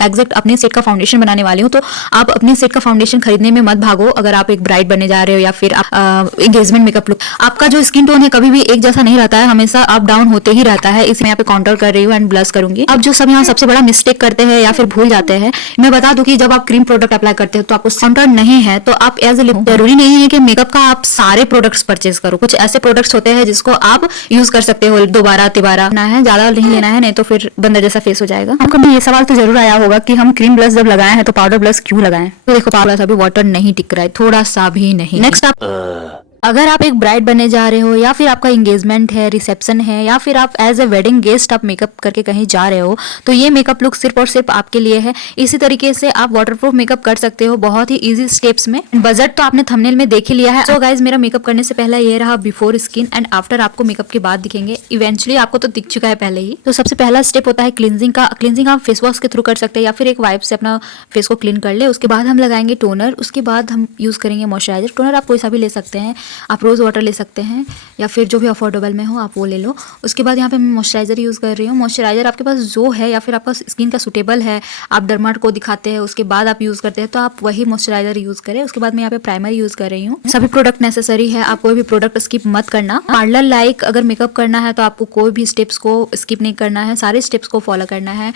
Exact अपने set का foundation बनाने वाली हूँ, तो आप अपने सेट का फाउंडेशन खरीदने में मत भागो। अगर आप एक ब्राइड बनने जा रहे हो या फिर आप एंगेजमेंट मेकअप लुक, आपका जो स्किन टोन है कभी भी एक जैसा नहीं रहता है, हमेशा अप डाउन होते ही रहता है। इसमें यहाँ पे काउंटर कर रही हूँ एंड ब्लश करूंगी। अब जो सब यहाँ सबसे बड़ा मिस्टेक करते हैं या फिर भूल जाते हैं, मैं बता दूं कि जब आप क्रीम प्रोडक्ट अप्लाई करते हो तो आपको काउंटर नहीं है, तो आप एज ए जरूरी नहीं है कि मेकअप का आप सारे प्रोडक्ट्स परचेज करो। कुछ ऐसे प्रोडक्ट्स होते हैं जिसको आप यूज कर सकते हो दोबारा तिबारा ना है, ज्यादा नहीं लेना है, नहीं तो फिर बंदर जैसा फेस हो जाएगा। आपको भी ये सवाल तो जरूर आया होगा कि हम क्रीम ब्लश जब लगाए हैं तो पाउडर ब्लश क्यों लगाएं। तो देखो पाउडर सा भी वाटर नहीं टिक रहा है, थोड़ा सा भी नहीं। नेक्स्ट आप अगर आप एक ब्राइड बनने जा रहे हो या फिर आपका एंगेजमेंट है, रिसेप्शन है, या फिर आप एज ए वेडिंग गेस्ट आप मेकअप करके कहीं जा रहे हो, तो ये मेकअप लुक सिर्फ और सिर्फ आपके लिए है। इसी तरीके से आप वाटरप्रूफ मेकअप कर सकते हो बहुत ही इजी स्टेप्स में। बजट तो आपने थंबनेल में देख ही लिया है। तो गाइज मेरा मेकअप करने से पहले ये रहा बिफोर स्किन एंड आफ्टर आपको मेकअप के बाद दिखेंगे। इवेंचुअली आपको तो दिख चुका है पहले ही। तो सबसे पहला स्टेप होता है क्लिनजिंग का। क्लिनजिंग आप फेस वॉश के थ्रू कर सकते हैं या फिर एक वाइप से अपना फेस को क्लीन कर ले। उसके बाद हम लगाएंगे टोनर, उसके बाद हम यूज करेंगे मॉइस्चराइजर। टोनर आप कोई सा भी ले सकते हैं, आप रोज वाटर ले सकते हैं या फिर जो भी अफोर्डेबल में हो आप वो ले लो। उसके बाद यहाँ पे मैं मॉइस्चराइजर यूज़ कर रही हूँ। मॉइस्चराइजर आपके पास जो है या फिर आपका स्किन का सूटेबल है, आप डर्माट को दिखाते हैं उसके बाद आप यूज़ करते हैं, तो आप वही मॉइस्चराइजर यूज़ करें। उसके बाद मैं यहाँ पे प्राइमर यूज़ कर रही हूँ। सभी प्रोडक्ट नेसेसरी है, आप कोई भी प्रोडक्ट स्किप मत करना। पार्लर लाइक अगर मेकअप करना है तो आपको कोई भी स्टेप्स को स्किप नहीं करना है, सारे स्टेप्स को फॉलो करना है।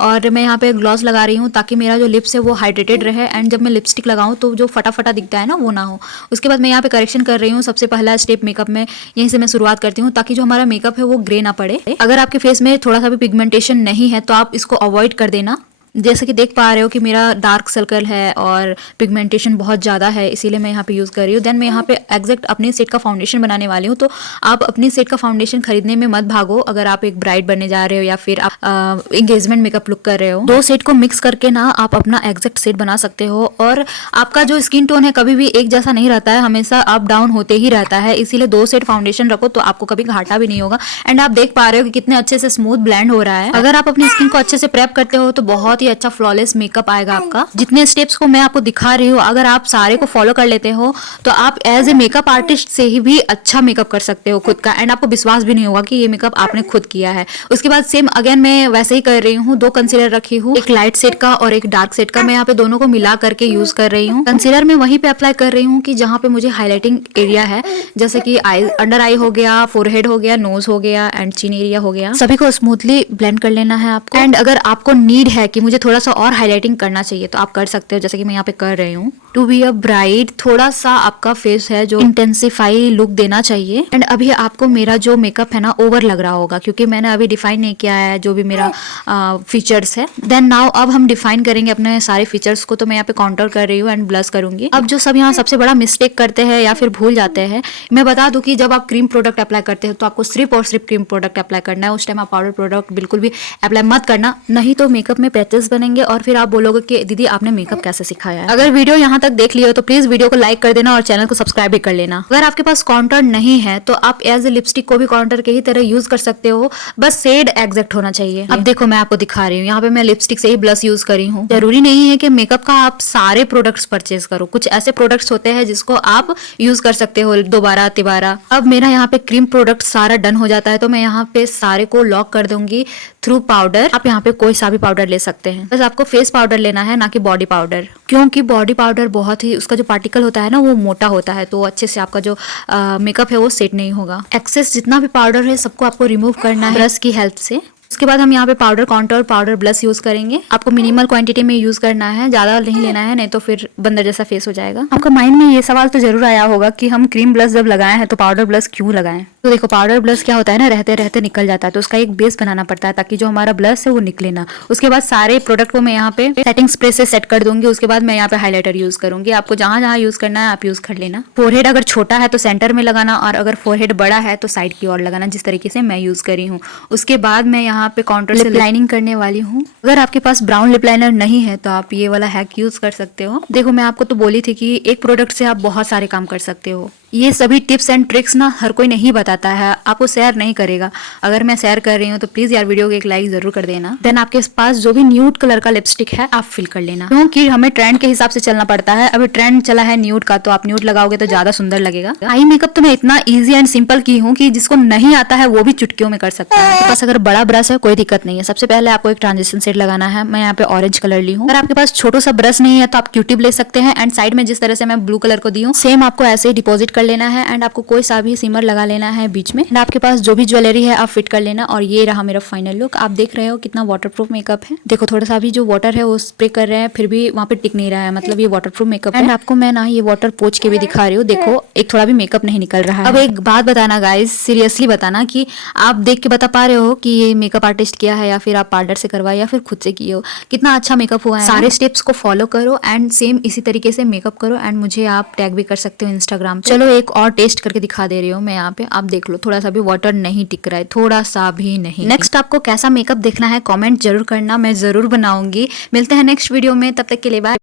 और मैं यहाँ पे ग्लॉस लगा रही हूँ ताकि मेरा जो लिप्स है वो हाइड्रेटेड रहे एंड जब मैं लिपस्टिक लगाऊँ तो जो फटाफटा दिखता है ना वो ना हो। उसके बाद मैं यहाँ पे करेक्शन कर रही हूँ। सबसे पहला स्टेप मेकअप में यहीं से मैं शुरुआत करती हूँ ताकि जो हमारा मेकअप है वो ग्रे ना पड़े। अगर आपके फेस में थोड़ा सा भी पिगमेंटेशन नहीं है तो आप इसको अवॉइड कर देना। जैसे कि देख पा रहे हो कि मेरा डार्क सर्कल है और पिगमेंटेशन बहुत ज़्यादा है, इसीलिए मैं यहाँ पे यूज़ कर रही हूँ। देन मैं यहाँ पे एग्जैक्ट अपने सेट का फाउंडेशन बनाने वाली हूँ, तो आप अपने सेट का फाउंडेशन खरीदने में मत भागो। अगर आप एक ब्राइड बनने जा रहे हो या फिर आप एंगेजमेंट मेकअप लुक कर रहे हो, दो सेट को मिक्स करके ना आप अपना एग्जैक्ट सेट बना सकते हो। और आपका जो स्किन टोन है कभी भी एक जैसा नहीं रहता है, हमेशा अप डाउन होते ही रहता है, इसीलिए दो सेट फाउंडेशन रखो तो आपको कभी घाटा भी नहीं होगा। एंड आप देख पा रहे हो कि कितने अच्छे से स्मूथ ब्लेंड हो रहा है। अगर आप अपनी स्किन को अच्छे से प्रेप करते हो तो बहुत ही अच्छा फ्लॉलेस मेकअप आएगा आपका। जितने स्टेप्स को मैं आपको दिखा रही हूँ अगर आप सारे को फॉलो कर लेते हो तो आप एज ए मेकअप आर्टिस्ट से ही भी अच्छा मेकअप कर सकते हो खुद का, एंड आपको विश्वास भी नहीं होगा कि ये मेकअप आपने खुद किया है। उसके बाद सेम अगेन मैं वैसे ही कर रही हूँ। दो कंसीलर रखी हूँ, एक लाइट सेट का और एक डार्क सेट का। मैं यहाँ पे दोनों को मिला करके यूज कर रही हूँ। कंसीलर में वहीं पे अप्लाई कर रही हूँ कि जहाँ पे मुझे हाईलाइटिंग एरिया है, जैसे कि आई, अंडर आई हो गया, फोरहेड हो गया, नोज हो गया एंड चिन एरिया हो गया। सभी को स्मूथली ब्लेंड कर लेना है आपको। एंड अगर आपको नीड है कि मुझे थोड़ा सा और हाईलाइटिंग करना चाहिए तो आप कर सकते हो, जैसे कि मैं यहाँ पे कर रही हूँ। टू बी अ ब्राइड थोड़ा सा आपका फेस है जो इंटेंसिफाई लुक देना चाहिए। एंड अभी आपको मेरा जो मेकअप है ना ओवर लग रहा होगा क्योंकि मैंने अभी डिफाइन नहीं किया है जो भी मेरा फीचर्स है। देन नाउ अब हम डिफाइन करेंगे अपने सारे फीचर्स को, तो मैं यहाँ पे काउंटर कर रही हूँ एंड ब्लश करूंगी। अब जो सब यहाँ सबसे बड़ा मिस्टेक करते हैं या फिर भूल जाते हैं, मैं बता दूं कि जब आप क्रीम प्रोडक्ट अप्लाई करते हो तो आपको सिर्फ और सिर्फ क्रीम प्रोडक्ट अप्लाई करना है। उस टाइम आप पाउडर प्रोडक्ट बिल्कुल भी अप्लाई मत करना, नहीं तो मेकअप में पैचेस बनेंगे और फिर आप बोलोगे कि दीदी आपने मेकअप कैसे सिखाया है। अगर वीडियो यहाँ तक देख लिया हो तो प्लीज वीडियो को लाइक कर देना और चैनल को सब्सक्राइब भी कर लेना। अगर आपके पास काउंटर नहीं है तो आप एज ए लिपस्टिक को भी काउंटर के ही तरह यूज कर सकते हो, बस शेड एग्जैक्ट होना चाहिए। अब देखो मैं आपको दिखा रही हूँ, यहाँ पे मैं लिपस्टिक से ही ब्लश यूज करी हूँ। जरूरी नहीं है कि मेकअप का आप सारे प्रोडक्ट्स परचेज करो, कुछ ऐसे प्रोडक्ट्स होते हैं जिसको आप यूज कर सकते हो दोबारा तिबारा। अब मेरा यहाँ पे क्रीम प्रोडक्ट सारा डन हो जाता है तो मैं यहाँ पे सारे को लॉक कर दूंगी थ्रू पाउडर। आप यहाँ पे कोई सा भी पाउडर ले सकते हैं, बस आपको फेस पाउडर लेना है ना कि बॉडी पाउडर, क्योंकि बॉडी पाउडर बहुत ही उसका जो पार्टिकल होता है ना वो मोटा होता है, तो अच्छे से आपका जो मेकअप है वो सेट नहीं होगा। एक्सेस जितना भी पाउडर है सबको आपको रिमूव करना है ब्रश की हेल्प से। उसके बाद हम यहाँ पे powder counter powder blush use करेंगे। आपको मिनिमल क्वांटिटी में यूज करना है, ज्यादा नहीं लेना है, नहीं तो फिर बंदर जैसा फेस हो जाएगा। आपका माइंड में ये सवाल तो जरूर आया होगा कि हम क्रीम ब्लश जब लगाए हैं तो पाउडर ब्लश क्यों लगाएं। तो देखो पाउडर ब्लश क्या होता है ना, रहते रहते निकल जाता है, तो उसका एक बेस बनाना पड़ता है ताकि जो हमारा ब्लश है वो निकले ना। उसके बाद सारे प्रोडक्ट को मैं यहाँ पे सेटिंग स्प्रे से सेट कर दूंगी। उसके बाद मैं यहाँ पे हाईलाइटर यूज करूंगी। आपको जहाँ जहाँ यूज करना है आप यूज कर लेना। फोरहेड अगर छोटा है तो सेंटर में लगाना और अगर फोरहेड बड़ा है तो साइड की ओर लगाना, जिस तरीके से मैं यूज करी हूँ। उसके बाद मैं यहाँ पे काउंटर से लाइनिंग करने वाली हूँ। अगर आपके पास ब्राउन लिप लाइनर नहीं है तो आप ये वाला हैक यूज कर सकते हो। देखो मैं आपको तो बोली थी कि एक प्रोडक्ट से आप बहुत सारे काम कर सकते हो। ये सभी टिप्स एंड ट्रिक्स ना हर कोई नहीं बताता है, आपको शेयर नहीं करेगा। अगर मैं शेयर कर रही हूँ तो प्लीज यार वीडियो को एक लाइक जरूर कर देना। देन आपके पास जो भी न्यूड कलर का लिपस्टिक है आप फिल कर लेना, क्योंकि हमें ट्रेंड के हिसाब से चलना पड़ता है। अभी ट्रेंड चला है न्यूड का, तो आप न्यूड लगाओगे तो ज्यादा सुंदर लगेगा। आई मेकअप तो मैं इतना ईजी एंड सिंपल की हूँ कि जिसको नहीं आता है वो भी चुटकियों में कर सकता है। आपके पास अगर बड़ा ब्रश है कोई दिक्कत नहीं है। सबसे पहले आपको एक ट्रांजिशन सेट लगाना है। मैं यहाँ पे ऑरेंज कलर ली हूँ। अगर आपके पास छोटा सा ब्रश नहीं है तो आप क्यूटिप ले सकते हैं। एंड साइड में जिस तरह से मैं ब्लू कलर को दी हूँ सेम आपको ऐसे ही डिपॉजिट कर लेना है। एंड आपको कोई सा भी सिमर लगा लेना है बीच में। एंड आपके पास जो भी ज्वेलरी है आप फिट कर लेना। और ये रहा मेरा फाइनल लुक। आप देख रहे हो कितना वाटरप्रूफ मेकअप है। देखो थोड़ा सा भी जो वाटर है वो स्प्रे कर रहे हैं फिर भी वहाँ पे टिक नहीं रहा है, मतलब ये वाटरप्रूफ मेकअप है। एंड आपको मैं ना ये वाटर पोंछ के भी दिखा रही हूँ। देखो एक थोड़ा भी मेकअप नहीं निकल रहा है। अब एक बात बताना गाइस, सीरियसली बताना कि आप देख के बता पा रहे हो कि ये मेकअप आर्टिस्ट किया है या फिर आप पार्लर से करवाए या फिर खुद से किए हो, कितना अच्छा मेकअप हुआ है। सारे स्टेप्स को फॉलो करो एंड सेम इसी तरीके से मेकअप करो। एंड मुझे आप टैग भी कर सकते हो इंस्टाग्राम पे। चलो एक और टेस्ट करके दिखा दे रही हूँ मैं यहाँ पे। आप देख लो थोड़ा सा भी वाटर नहीं टिक रहा है, थोड़ा सा भी नहीं। नेक्स्ट आपको कैसा मेकअप देखना है कमेंट जरूर करना, मैं जरूर बनाऊंगी। मिलते हैं नेक्स्ट वीडियो में, तब तक के लिए बाय।